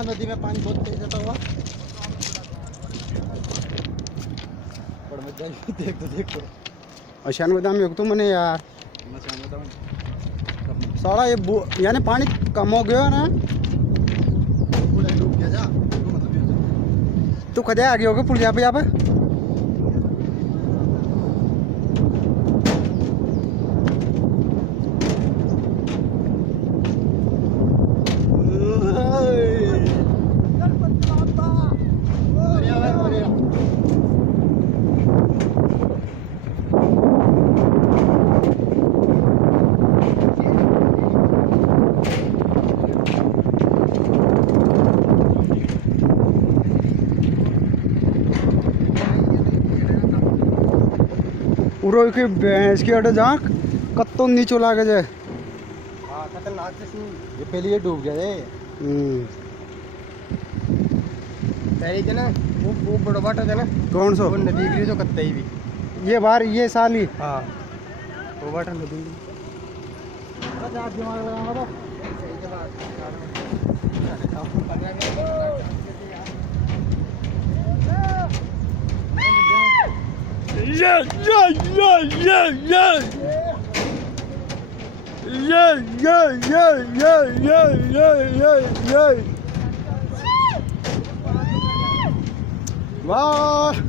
हाँ नदी में पानी बहुत तेज आता हुआ पर मत जाइए देख तो अशान गोदाम में तो मैंने यार सारा ये यानी पानी कम हो गया ना डूब गया जा तू कदे आ गया होगा पुल यहाँ पे उरो के भैंस की अड्डा जहाँ कत्तो नीचे लागे जाए हाँ खतरनाक से ये पहले ये डूब गया ये पहले थे ना वो बड़ा बाटा था ना कौन सा वो नदी गिरी तो कत्ते ही भी ये बार ये साल ही हाँ वो बाटा नदी दिमाग लगाऊंगा वाह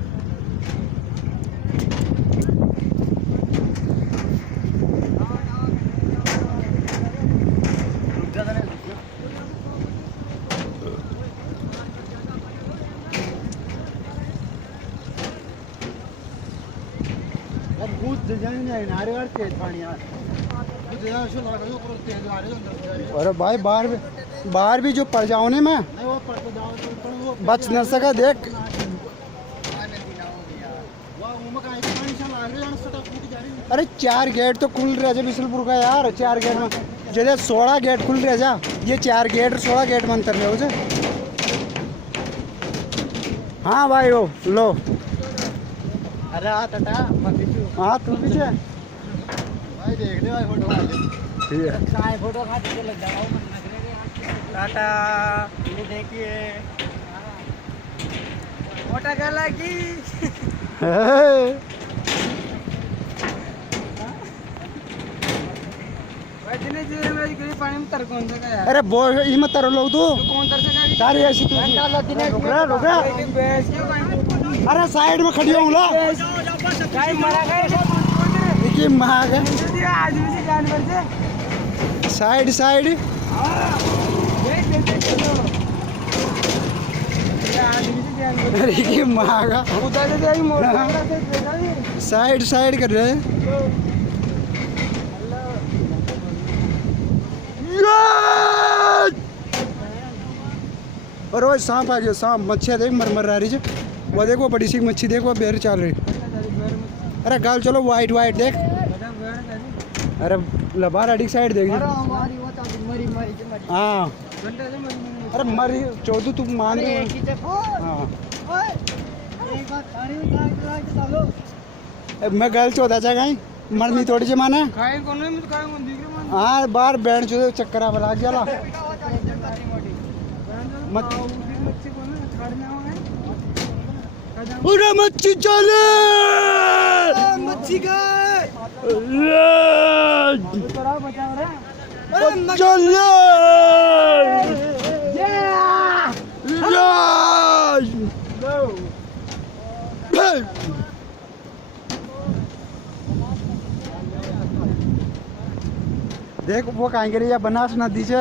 अरे भाई बाहर भी जो पड़ जाओ नहीं मैं बच न सका देख अरे 4 गेट तो खुल रहे थे बिसलपुर का यार 4 गेट में जैसे 16 गेट खुल रहे जा ये 4 गेट 16 गेट बंद कर रहे हो उसे हाँ भाई वो लो अरे हाँ तू पीछे भाई देख ले भाई फोटो खाते तो लग जाओ टाटा ये देखिए मोटा गला की पानी में तर कौन सा यार अरे बो हिम्मत तर लो तू कौन तर से तारी ऐसी तू रुक अरे साइड में खड़ी हूँ ला देखिए महाग है साइड साइड अरे ये महाग साइड साइड कर रहे हैं और वो सांप आ गया सांप मच्छी देख मर रही है वो देखो बड़ी सी मच्छी देखो बेर चल रही अरे गाल चलो वाइट वाइट देख अरे लबार अड़ी साइड देख हाँ अरे मरी चौधू तू मान हाँ मैं गल चौथा जगह मरनी थोड़ी सी माना हाँ बाहर बैठ चो चक्कर आ बला गया पूरा मच्छी चले मच्छी का चले देख वो कहीं गिरी बनास नदी से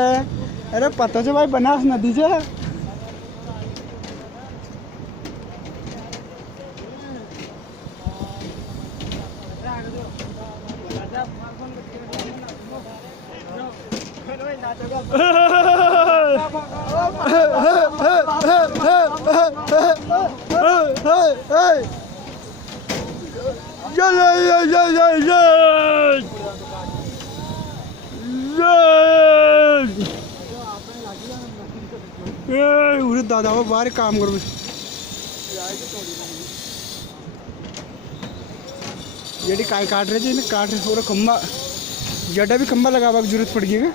अरे पता से भाई बनास नदी से दादा वो बाहर काम करो ये काय काट रहे थे काट रहे पूरा खंबा जड़ा भी खंबा लगावा की जरूरत पड़ गई है